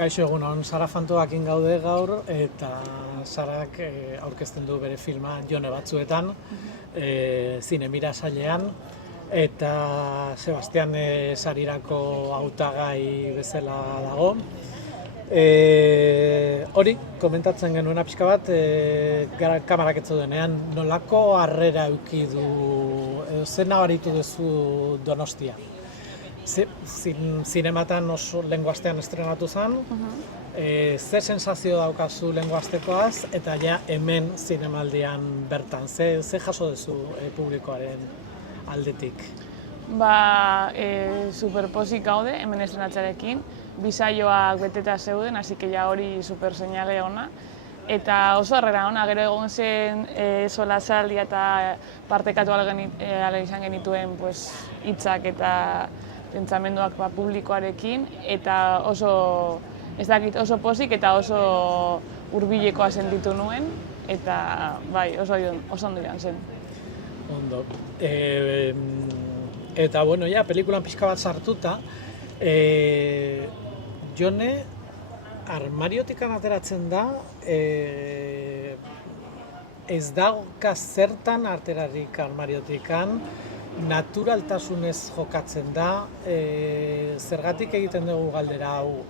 Kaixo egunon, Sara Fantoakin gaude gaur, eta Sarak aurkezten du bere filma Jone batzuetan, Zinemira sailean, eta Sebastian sarirako hautagai bezala dago. Hori, komentatzen genuena pixka bat, kamarak ez zeudenean, nolako harrera eduki du, zer nabaritu duzu Donostia? Zinematan oso lehengo astean estrenatu zen, zer sensazio daukazu lehengo astekoaz, eta ja hemen zinemaldian bertan, ze jaso duzu publikoaren aldetik? Superpozik gaude hemen estrenatzarekin, bi saioak beteta zeuden, hasi que ja hori super seinale ona. Eta oso harrera ona, gero egon zen solasaldia eta partekatu ala izan genituen hitzak eta pentsamenduak publikoarekin, eta oso pozik eta oso hurbilekoa sentitu nuen, eta bai, oso ondo joan zen. Ondo. Eta, bueno, ja, pelikulan pixka bat sartuta, Jone armariotikan ateratzen da, ez dauka zertan aterarik armariotikan, naturaltasunez jokatzen da, zergatik egiten dugu galdera hau,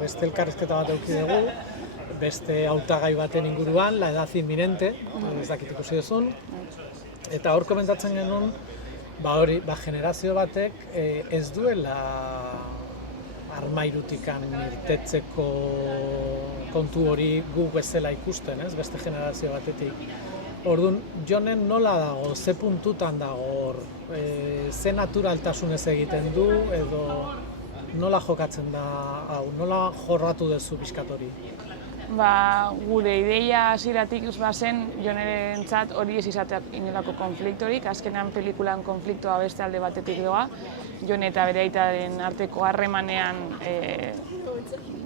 beste elkarrizketa bat eduki dugu, beste hautagai baten inguruan, la edad inminente, ez dakit ikusi duzun, eta hor komentatzen genuen, generazio batek ez duela armairutikan irtetzeko kontu hori gu bezala ikusten, beste generazio batetik. Orduan, Jonen nola dago, ze puntutan dago hor, ze naturaltasunez egiten du, edo nola jokatzen da hau, nola jorratu duzu pixkat hori? Gure ideia hasieratik bazen Jonerentzat hori ez izatea inolako konfliktorik, azkenean pelikulan konfliktoa beste alde batetik doa. Jone eta bere aitaren arteko harremanean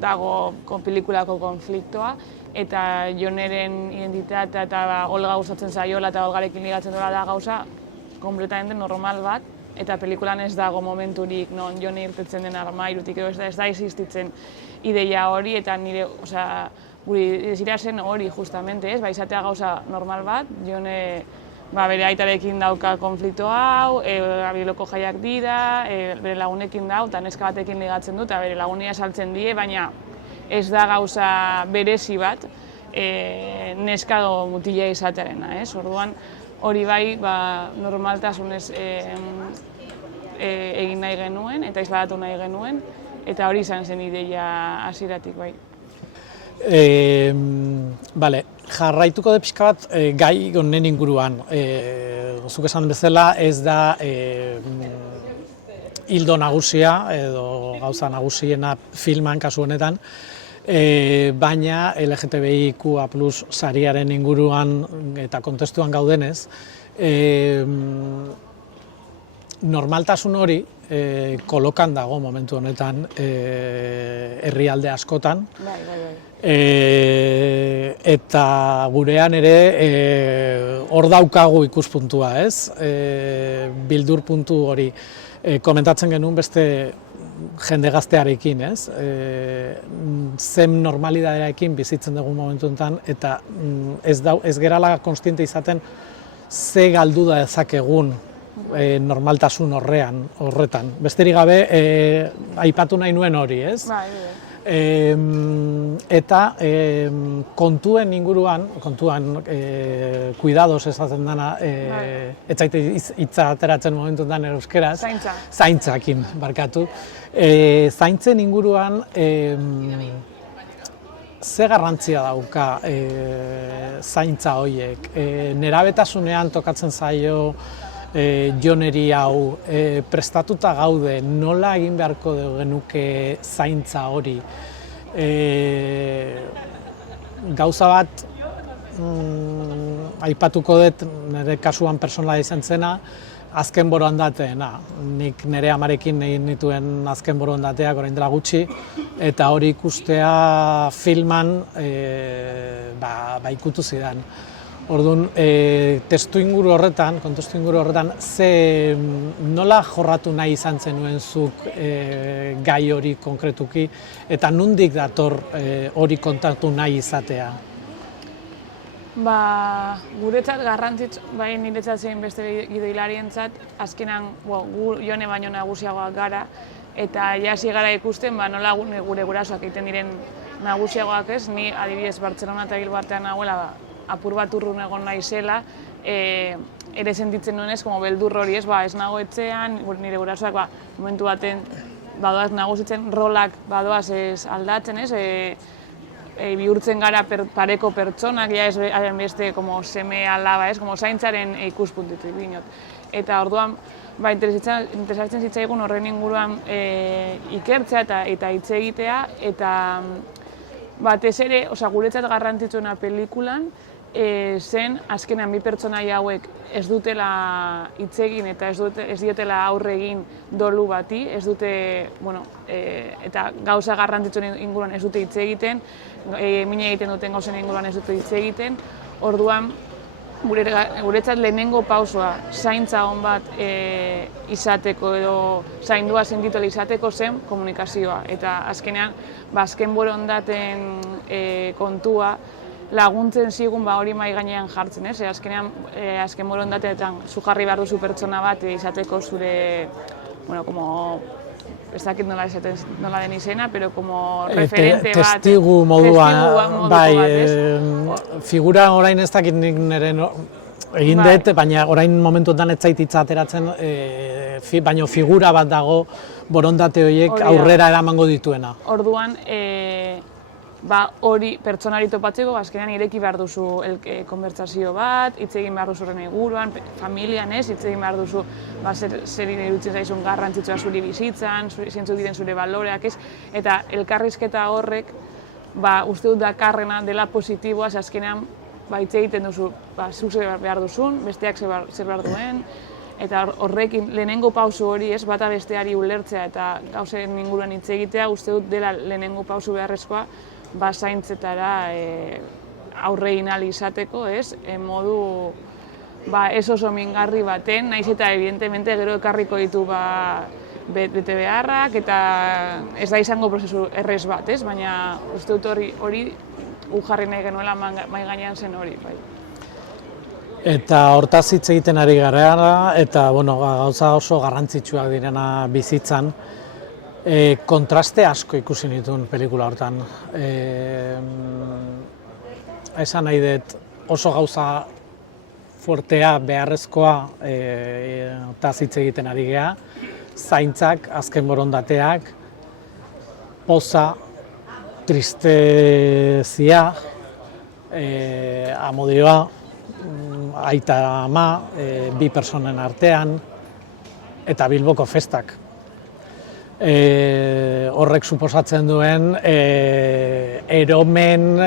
dago pelikulako konfliktoa, eta Joneren identitatea eta Olga gustatzen zaiola eta Olgarekin ligatzen dola da gauza kompletamente normal bat, eta pelikulan ez dago momenturik non Jone irtetzen den armairutik, ez da existitzen ideia hori, eta nire, gure desira zen hori justamente, izatea gauza normal bat, Jone bere aitarekin dauka konflikto hau, abiloko jaiak dira, bere lagunekin dau, eta neska batekin ligatzen du, eta bere lagunia saltzen die, baina ez da gauza berezi bat neska mutila izatearena. Orduan, hori bai normaltasunez egin nahi genuen, eta izladatu nahi genuen, eta hori izan zen ideia hasieratik bai. Jarraituko de pixka bat gai honen inguruan. Zuk esan bezala ez da hildo nagusia edo gauza nagusiena filman kasu honetan, baina LGTBIQA+ sariaren inguruan eta kontestuan gaudenez, normaltasun hori kolokan dago momentu honetan herrialde askotan. Eta gurean ere hor daukagu ikuspuntua, bildur puntu hori. Komentatzen genuen beste jende gaztearekin, zen normalidadearekin bizitzen dugu momentu honetan, eta ez gerala konstiente izaten ze galdu da ezakegun normaltasun horretan. Besterik gabe, aipatu nahi nuen hori, eta kontuen inguruan, kuidados esaten dana, ez zaite hitza ateratzen momentuetan euskeraz, zaintzakin barkatu. Zaintzen inguruan, ze garrantzia dauka zaintza horiek? Nerabetasunean tokatzen zaio Joneri hau, prestatuta gaude, nola egin beharko genuke zaintza hori? Gauza bat, aipatuko dut, nire kasuan pertsonala izan zena, azken borondateena. Nik nire amarekin egin nituen azken borondateak orain dela gutxi, eta hori ikustea filman ikutu zidan. Orduan, kontestu inguru horretan, nola jorratu nahi izan zenuen zuk gai hori konkretuki, eta nondik dator hori kontatu nahi izatea? Guretzat garrantzitsu, bai niretzat zein beste gidoilarientzat, azkenan gu Jone baino nagusiagoak gara, eta hasi gara ikusten nola gure gurasoak egiten diren nagusiagoak ez, ni adibidez Bartzelona eta Bilbo artean nagoela apur bat urrun egon naizela, ere sentitzen nuenez, beldur hori ez, ez nago etxean, nire gurasoak momentu baten badoaz nagusitzen, rolak badoaz aldatzen ez, bihurtzen gara pareko pertsonak, ez beste seme alaba ez, zaintzaren ikuspuntutik dinot. Eta orduan, interesatzen zitzaigun horren inguruan ikertzea eta hitz egitea, eta batez ere, guretzat garrantzitsuena pelikulan, zen azkenean bi pertsonaia hauek ez dutela hitz egin eta ez diotela aurre egin dolu bati, ez dute, eta gauza garrantzitsuen inguruan ez dute hitz egiten, mina egiten duten gauzen inguruan ez dute hitz egiten, orduan guretzat lehenengo pausoa zaintza on bat izateko edo zaindua sentituela izateko zen komunikazioa, eta azkenean azken borondaten kontua laguntzen zigun hori mahai gainean jartzen, ez? Azkenean, azken borondateetan zu jarri behar duzu pertsona bat izateko zure, ez dakit nola den izena, pero referente bat. Testigu moduan, figura orain ez dakit nik nire egin dut, baina orain momentuetan ez zait hitza ateratzen, baina figura bat dago borondate horiek aurrera eramango dituena. Orduan, hori pertsonari topatzeko, azkenean ireki behar duzu konbertsazio bat, hitz egin behar duzu horren inguruan, familian ez, hitz egin behar duzu zer iruditzen zaizun garrantzitsua zuri bizitzan, zeintzuk diren zure baloreak ez, eta elkarrizketa horrek uste dut dakarrena dela positiboa, azkenean hitz egiten duzu zu zer behar duzun, besteak zer behar duen, eta horrekin lehenengo pausu hori ez, bata besteari ulertzea eta gauzen inguruan hitz egitea, uste dut dela lehenengo pausu beharrezkoa, zaintzetara aurre egin ahal izateko, ez, modu ez oso mingarri baten, nahiz eta evidentemente gero ekarriko ditu bete beharrak, eta ez da izango prozesu errez bat, ez, baina uste dut hori jarri nahi genuela mahai gainean zen hori, bai. Eta hortaz hitz egiten ari gara, eta gauza oso garrantzitsuak direna bizitzan, kontraste asko ikusi nituen pelikula hortan. Esan nahi dut oso gauza fuertea, beharrezkoa, eta hitz egiten ari gea, zaintzak, azken borondateak, poza, tristezia, amodioa, aita ama, bi personen artean, eta Bilboko festak. Horrek suposatzen duen eromen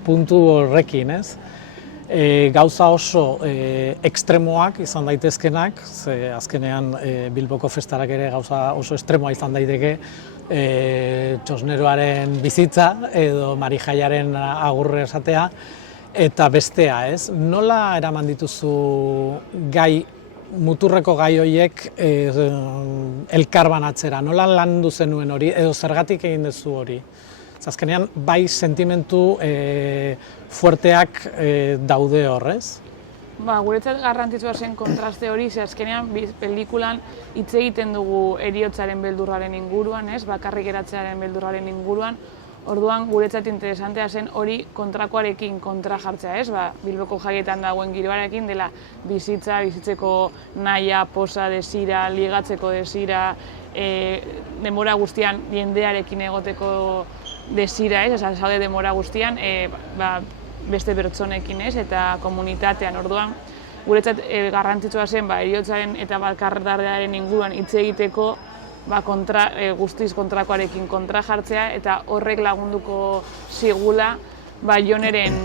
puntu horrekin, ez? Gauza oso ekstremoak izan daitezkenak, ze azkenean Bilboko festarak ere gauza oso ekstremoa izan daiteke, txosneroaren bizitza edo Marijaiaren agurre esatea, eta bestea, ez? Nola eraman dituzu muturreko gai horiek elkar banatzera, nola landu zenuen hori, edo zergatik egin duzu hori? Azkenean, bai sentimentu fuerteak daude horrez? Guretzat garrantzitsua zen kontraste hori, ze azkenean pelikulan hitz egiten dugu heriotzaren beldurraren inguruan, ez? Bakarrik geratzearen beldurraren inguruan, orduan guretzat interesantea zen hori kontrakoarekin kontra jartzea, ez? Bilboko jaietan dagoen giroarekin dela bizitzeko nahia, posa, desira, ligatzeko desira, denbora guztian jendearekin egoteko desira, ez? Zaude denbora guztian beste pertsonekin, ez? Eta komunitatean, orduan guretzat garrantzitsua zen heriotzaren eta bakardadearen inguruan hitz egiteko guztiz kontrakoarekin kontra jartzea, eta horrek lagunduko zigula Joneren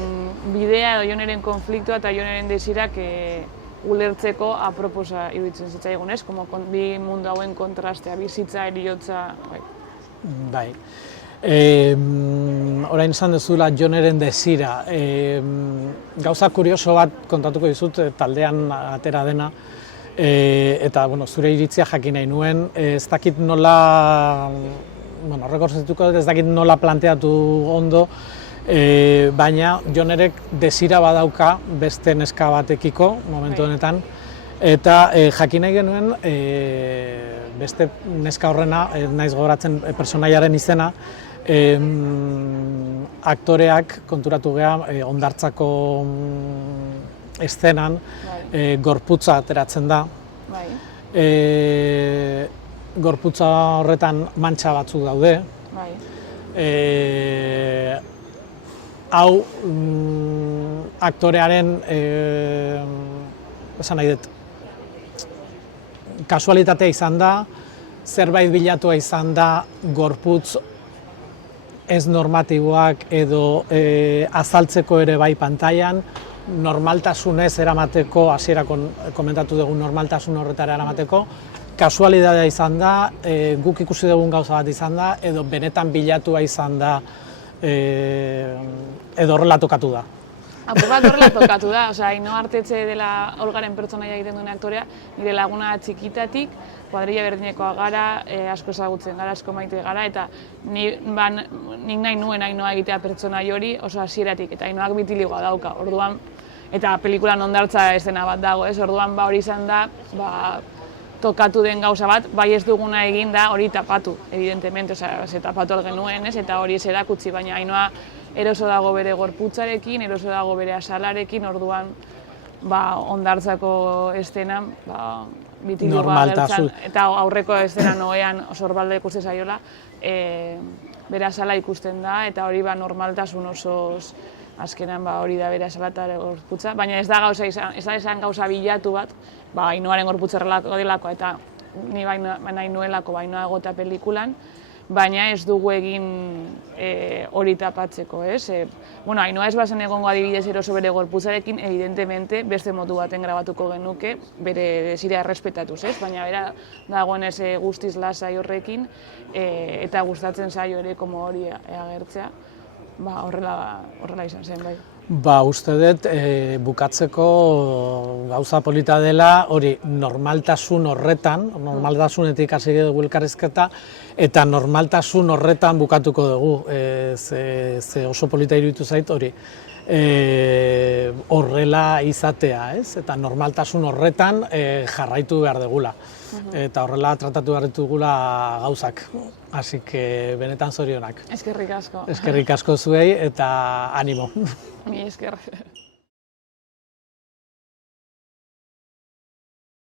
bidea edo Joneren konfliktoa eta Joneren desirak ulertzeko aproposa iruditzen zitzaigun, ez? Bi mundu hauen kontrastea, bizitza, heriotza, bai. Bai. orain esan duzula Joneren desira. Gauza kurioso bat kontatuko dizut taldean atera dena, eta zure iritzia jakin nahi nuen. Ez dakit nola, rekortzituko ez dakit nola planteatu ondo, baina Jonerek desira badauka beste neska batekiko momentu honetan, eta jakin nahi genuen beste neska horrena, naiz gogoratzen personaiaren izena, aktoreak konturatu geha hondartzako eszenan gorputza ateratzen da. Gorputza horretan mantxa batzuk daude. Hau aktorearen, esan nahi dut, kasualitatea izan da, zerbait bilatua izan da gorputz ez normatiboak edo azaltzeko ere bai pantailan, normaltasunez eramateko, hasierako komentatu dugun normaltasun horretara eramateko, kasualitatea izan da, guk ikusi dugun gauza bat izan da, edo benetan bilatua izan da, edo horrela tokatu da. Apur bat horrela tokatu da, Ainhoa Artetxe dela Olgaren pertsonaia egiten duen aktorea, nire laguna txikitatik, kuadrilla berdinekoa gara, asko ezagutzen gara, asko maite gara, eta nik nahi nuen Ainhoa egitea pertsonai hori oso hasieratik, eta Ainhoak bitiligoa dauka, orduan, eta pelikulan hondartza eszena bat dago, orduan hori izan da, tokatu den gauza bat, bai ez duguna egin da hori tapatu, evidentemente, ze tapatu algenuen, eta hori ez erakutsi, baina Ainhoa eroso dago bere gorputzarekin, eroso dago bere azalarekin, orduan hondartzako eszena bitiligoa agertzen, eta aurreko eszena noean sorbalda ikusten zaiola, bere azala ikusten da, eta hori normaltasun osoz azkenan hori da bere azala eta gorputza, baina ez da esan gauza bilatu bat, Ainhoaren gorputza delako eta ni nahi nuelako Ainhoa egotea pelikulan, baina ez dugu egin hori tapatzeko, Ainhoa ez bazen egongo adibidez eroso bere gorputzarekin, evidentemente beste modu baten grabatuko genuke, bere desira errespetatuz, baina bera dagoen guztiz lasai horrekin, eta gustatzen zaio ere komo hori agertzea, horrela izan zen, bai. Uste dut, bukatzeko gauza polita dela, hori normaltasun horretan, normaltasunetik hasi dugu elkarrizketa, eta normaltasun horretan bukatuko dugu, ze oso polita iruditu zait hori, horrela izatea, eta normaltasun horretan jarraitu behar dugula. Eta horrela tratatu behar ditugula gauzak, hasi benetan zorionak. Eskerrik asko. Eskerrik asko zuei eta animo. Mi esker.